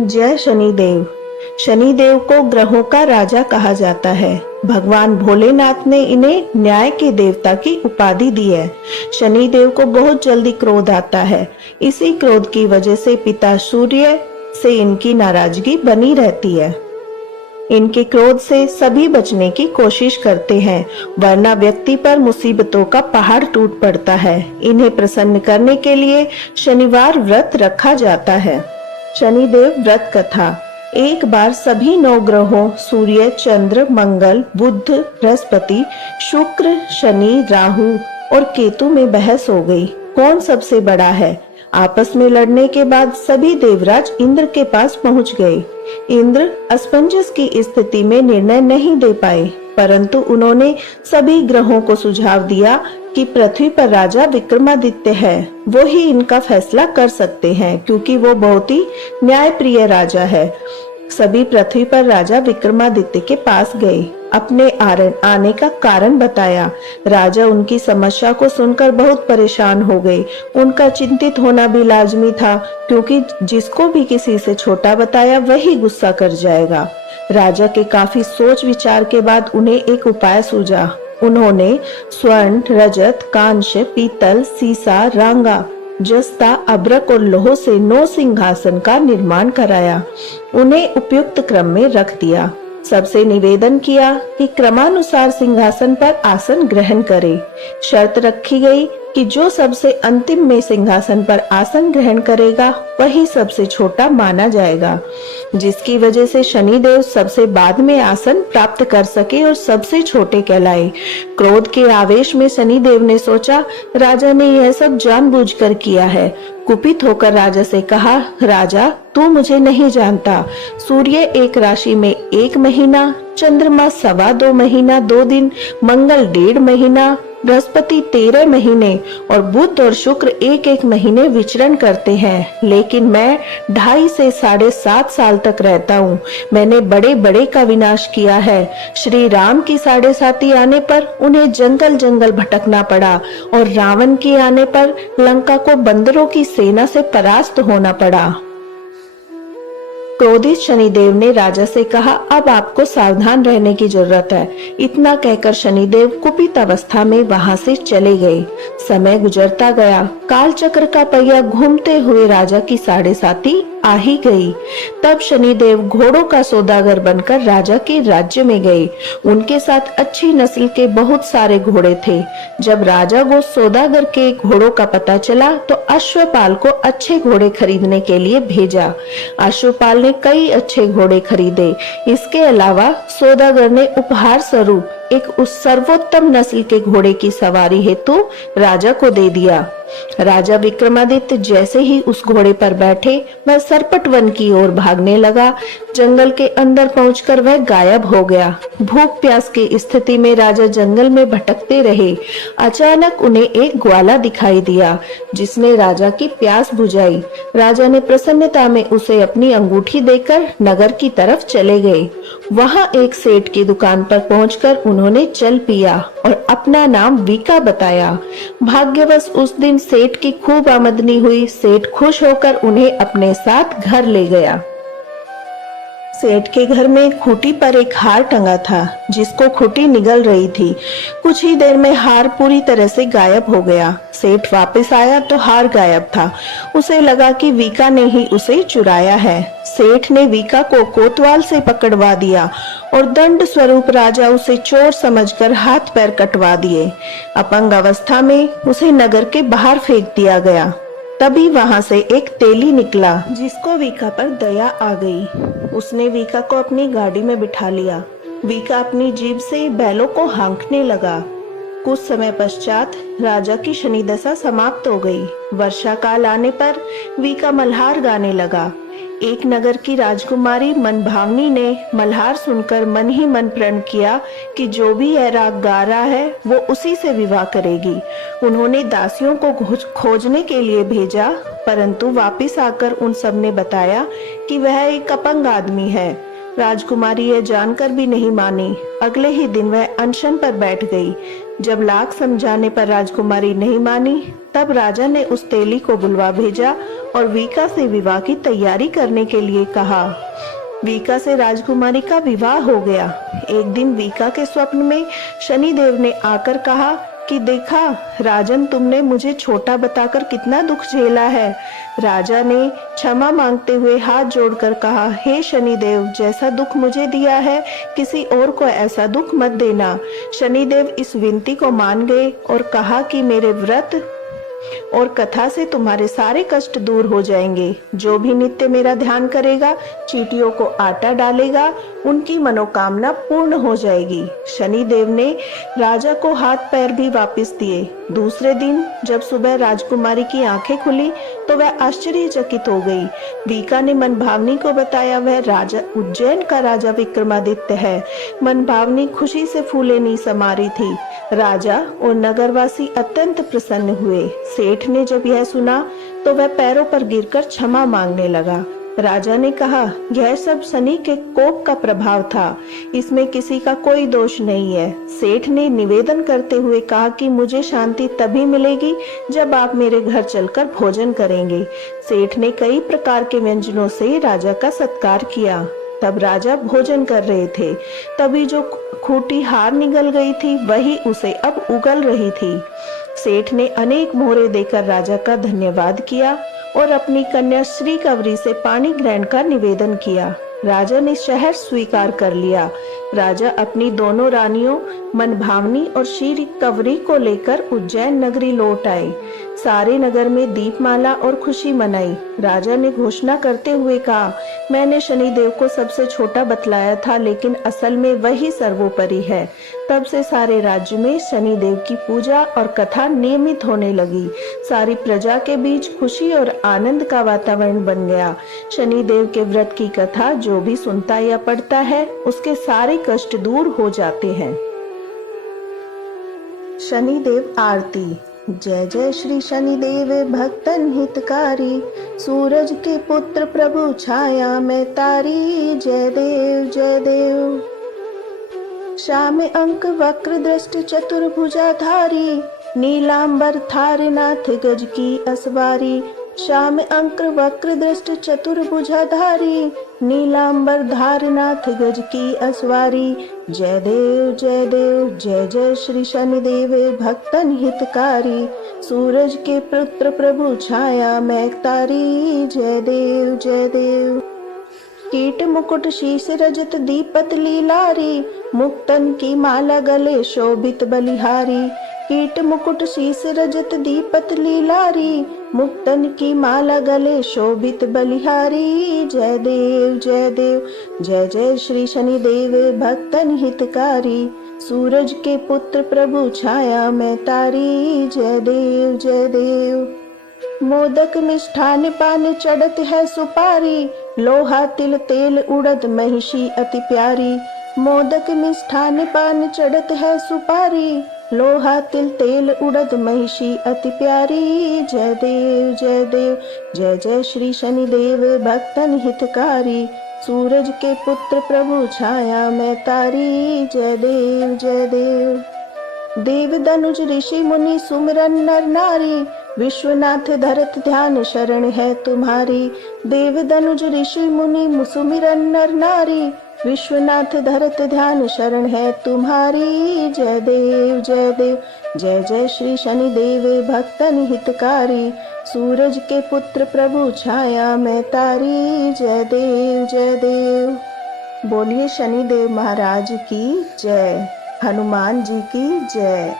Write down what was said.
जय शनिदेव। शनिदेव को ग्रहों का राजा कहा जाता है। भगवान भोलेनाथ ने इन्हें न्याय के देवता की उपाधि दी है। शनिदेव को बहुत जल्दी क्रोध आता है। इसी क्रोध की वजह से पिता सूर्य से इनकी नाराजगी बनी रहती है। इनके क्रोध से सभी बचने की कोशिश करते हैं, वरना व्यक्ति पर मुसीबतों का पहाड़ टूट पड़ता है। इन्हें प्रसन्न करने के लिए शनिवार व्रत रखा जाता है। शनिदेव व्रत कथा। एक बार सभी 9 ग्रहों सूर्य, चंद्र, मंगल, बुध, बृहस्पति, शुक्र, शनि, राहु और केतु में बहस हो गई, कौन सबसे बड़ा है। आपस में लड़ने के बाद सभी देवराज इंद्र के पास पहुंच गए। इंद्र असमंजस की स्थिति में निर्णय नहीं दे पाए, परंतु उन्होंने सभी ग्रहों को सुझाव दिया कि पृथ्वी पर राजा विक्रमादित्य है, वो ही इनका फैसला कर सकते हैं, क्योंकि वो बहुत ही न्यायप्रिय राजा है। सभी पृथ्वी पर राजा विक्रमादित्य के पास गए, अपने आने का कारण बताया। राजा उनकी समस्या को सुनकर बहुत परेशान हो गए। उनका चिंतित होना भी लाजमी था, क्योंकि जिसको भी किसी से छोटा बताया वही गुस्सा कर जाएगा। राजा के काफी सोच विचार के बाद उन्हें एक उपाय सूझा। उन्होंने स्वर्ण, रजत, कांस्य, पीतल, सीसा, रांगा, जस्ता, अभ्रक और लोह से 9 सिंहासन का निर्माण कराया। उन्हें उपयुक्त क्रम में रख दिया। सबसे निवेदन किया कि क्रमानुसार सिंहासन पर आसन ग्रहण करे। शर्त रखी गई कि जो सबसे अंतिम में सिंहासन पर आसन ग्रहण करेगा वही सबसे छोटा माना जाएगा, जिसकी वजह से शनिदेव सबसे बाद में आसन प्राप्त कर सके और सबसे छोटे कहलाए। क्रोध के आवेश में शनिदेव ने सोचा, राजा ने यह सब जानबूझकर किया है। कुपित होकर राजा से कहा, राजा तू मुझे नहीं जानता। सूर्य एक राशि में 1 महीना, चंद्रमा 2.25 महीना 2 दिन, मंगल 1.5 महीना, बृहस्पति 13 महीने और बुध और शुक्र 1-1 महीने विचरण करते हैं, लेकिन मैं 2.5 से 7.5 साल तक रहता हूँ। मैंने बड़े बड़े का विनाश किया है। श्री राम की 7.5 आने पर उन्हें जंगल जंगल भटकना पड़ा और रावण की आने पर लंका को बंदरों की सेना से परास्त होना पड़ा। क्रोधित शनिदेव ने राजा से कहा, अब आपको सावधान रहने की जरूरत है। इतना कहकर शनिदेव कुपित अवस्था में वहां से चले गए। समय गुजरता गया। काल चक्र का पहिया घूमते हुए राजा की 7.5 आ ही गई। तब शनिदेव घोड़ों का सौदागर बनकर राजा के राज्य में गए। उनके साथ अच्छी नस्ल के बहुत सारे घोड़े थे। जब राजा को सौदागर के घोड़ों का पता चला तो अश्वपाल को अच्छे घोड़े खरीदने के लिए भेजा। अश्वपाल ने कई अच्छे घोड़े खरीदे। इसके अलावा सौदागर ने उपहार स्वरूप एक उस सर्वोत्तम नस्ल के घोड़े की सवारी हेतु राजा को दे दिया। राजा विक्रमादित्य जैसे ही उस घोड़े पर बैठे, वह सरपट वन की ओर भागने लगा। जंगल के अंदर पहुंचकर वह गायब हो गया। भूख प्यास की स्थिति में राजा जंगल में भटकते रहे। अचानक उन्हें एक ग्वाला दिखाई दिया, जिसने राजा की प्यास बुझाई। राजा ने प्रसन्नता में उसे अपनी अंगूठी देकर नगर की तरफ चले गए। वहां एक सेठ की दुकान पर पहुंचकर उन्होंने जल पिया और अपना नाम वीका बताया। भाग्यवश उस दिन सेठ की खूब आमदनी हुई। सेठ खुश होकर उन्हें अपने साथ घर ले गया। सेठ के घर में खूंटी पर एक हार टंगा था, जिसको खूंटी निगल रही थी। कुछ ही देर में हार पूरी तरह से गायब हो गया। सेठ वापस आया तो हार गायब था। उसे लगा कि वीका ने ही उसे चुराया है। सेठ ने वीका को कोतवाल से पकड़वा दिया और दंड स्वरूप राजा उसे चोर समझकर हाथ पैर कटवा दिए। अपंग अवस्था में उसे नगर के बाहर फेंक दिया गया। तभी वहां से एक तेली निकला, जिसको वीका पर दया आ गई। उसने वीका को अपनी गाड़ी में बिठा लिया। वीका अपनी जीभ से बैलों को हाँकने लगा। कुछ समय पश्चात राजा की शनि दशा समाप्त हो गई। वर्षा काल आने पर वीका मल्हार गाने लगा। एक नगर की राजकुमारी मनभावनी ने मल्हार सुनकर मन ही मन प्रण किया कि जो भी यह राग गा रहा है वो उसी से विवाह करेगी। उन्होंने दासियों को खोजने के लिए भेजा, परंतु वापस आकर उन सब ने बताया कि वह एक अपंग आदमी है। राजकुमारी यह जानकर भी नहीं मानी। अगले ही दिन वह अनशन पर बैठ गई। जब लाख समझाने पर राजकुमारी नहीं मानी, तब राजा ने उस तेली को बुलवा भेजा और वीका से विवाह की तैयारी करने के लिए कहा। वीका से राजकुमारी का विवाह हो गया। एक दिन वीका के स्वप्न में शनिदेव ने आकर कहा कि देखा राजन, तुमने मुझे छोटा बताकर कितना दुख झेला है। राजा ने क्षमा मांगते हुए हाथ जोड़कर कहा, हे शनिदेव, जैसा दुख मुझे दिया है किसी और को ऐसा दुख मत देना। शनिदेव इस विनती को मान गए और कहा कि मेरे व्रत और कथा से तुम्हारे सारे कष्ट दूर हो जाएंगे। जो भी नित्य मेरा ध्यान करेगा, चींटियों को आटा डालेगा, उनकी मनोकामना पूर्ण हो जाएगी। शनिदेव ने राजा को हाथ पैर भी वापस दिए। दूसरे दिन जब सुबह राजकुमारी की आंखें खुली तो वह आश्चर्यचकित हो गई। वीका ने मनभावनी को बताया वह राजा उज्जैन का राजा विक्रमादित्य है। मनभावनी खुशी से फूले नहीं समा रही थी। राजा और नगरवासी अत्यंत प्रसन्न हुए। सेठ ने जब यह सुना तो वह पैरों पर गिरकर क्षमा मांगने लगा। राजा ने कहा, यह सब शनि के कोप का प्रभाव था, इसमें किसी का कोई दोष नहीं है। सेठ ने निवेदन करते हुए कहा कि मुझे शांति तभी मिलेगी जब आप मेरे घर चलकर भोजन करेंगे। सेठ ने कई प्रकार के व्यंजनों से राजा का सत्कार किया। तब राजा भोजन कर रहे थे, तभी जो खूंटी हार निगल गई थी वही उसे अब उगल रही थी। सेठ ने अनेक मोहरे देकर राजा का धन्यवाद किया और अपनी कन्या श्री कवरी से पानी ग्रहण का निवेदन किया। राजा ने शहर स्वीकार कर लिया। राजा अपनी दोनों रानियों मनभावनी और श्री कवरी को लेकर उज्जैन नगरी लौट आए। सारे नगर में दीपमाला और खुशी मनाई। राजा ने घोषणा करते हुए कहा, मैंने शनिदेव को सबसे छोटा बतलाया था, लेकिन असल में वही सर्वोपरि है। तब से सारे राज्य में शनिदेव की पूजा और कथा नियमित होने लगी। सारी प्रजा के बीच खुशी और आनंद का वातावरण बन गया। शनिदेव के व्रत की कथा जो भी सुनता या पढ़ता है, उसके सारे कष्ट दूर हो जाते हैं। शनिदेव आरती। जय जय श्री शनिदेव भक्तन हितकारी, सूरज के पुत्र प्रभु छाया में तारी। जय देव जय देव। श्याम अंक वक्र दृष्टि चतुर्भुजाधारी, नीलांबर थारनाथ गज की असवारी। श्याम अंक वक्र दृष्टि चतुर्भुजाधारी, नीलांबर धारनाथ गज की असवारी। जय देव जय देव। जय जय श्री शनिदेव भक्तन हितकारी, सूरज के पुत्र प्रभु छाया में तारी। जय देव जय देव। कीट मुकुट शीश रजत दीपत लीलारी, मुक्तन की माला गले शोभित बलिहारी। कीट मुकुट शीश रजत दीपत लीलारी, मुक्तन की माला गले शोभित बलिहारी। जय देव जय देव। जय जय श्री शनिदेव भक्तन हितकारी, सूरज के पुत्र प्रभु छाया में तारी। जय देव जय देव। मोदक मिष्ठान पान चढ़त है सुपारी, लोहा तिल तेल उड़द महिषी अति प्यारी। मोदक मिष्ठान पान चढ़त है सुपारी, लोहा तिल तेल उड़द महिषी अति प्यारी। जय देव जय देव। जय जय श्री शनिदेव भक्तन हितकारी, सूरज के पुत्र प्रभु छाया में तारी। जय देव जय देव। देव दनुज ऋषि मुनि सुमिरन नर नारी, विश्वनाथ धरत ध्यान शरण है तुम्हारी। देव दनुज ऋषि मुनि सुमिरन नर नारी, विश्वनाथ धरत ध्यान शरण है तुम्हारी। जय देव जय देव। जय जय श्री शनिदेव भक्तन हितकारी, सूरज के पुत्र प्रभु छाया में तारी। जय देव जय देव। बोलिए शनिदेव महाराज की जय। हनुमान जी की जय।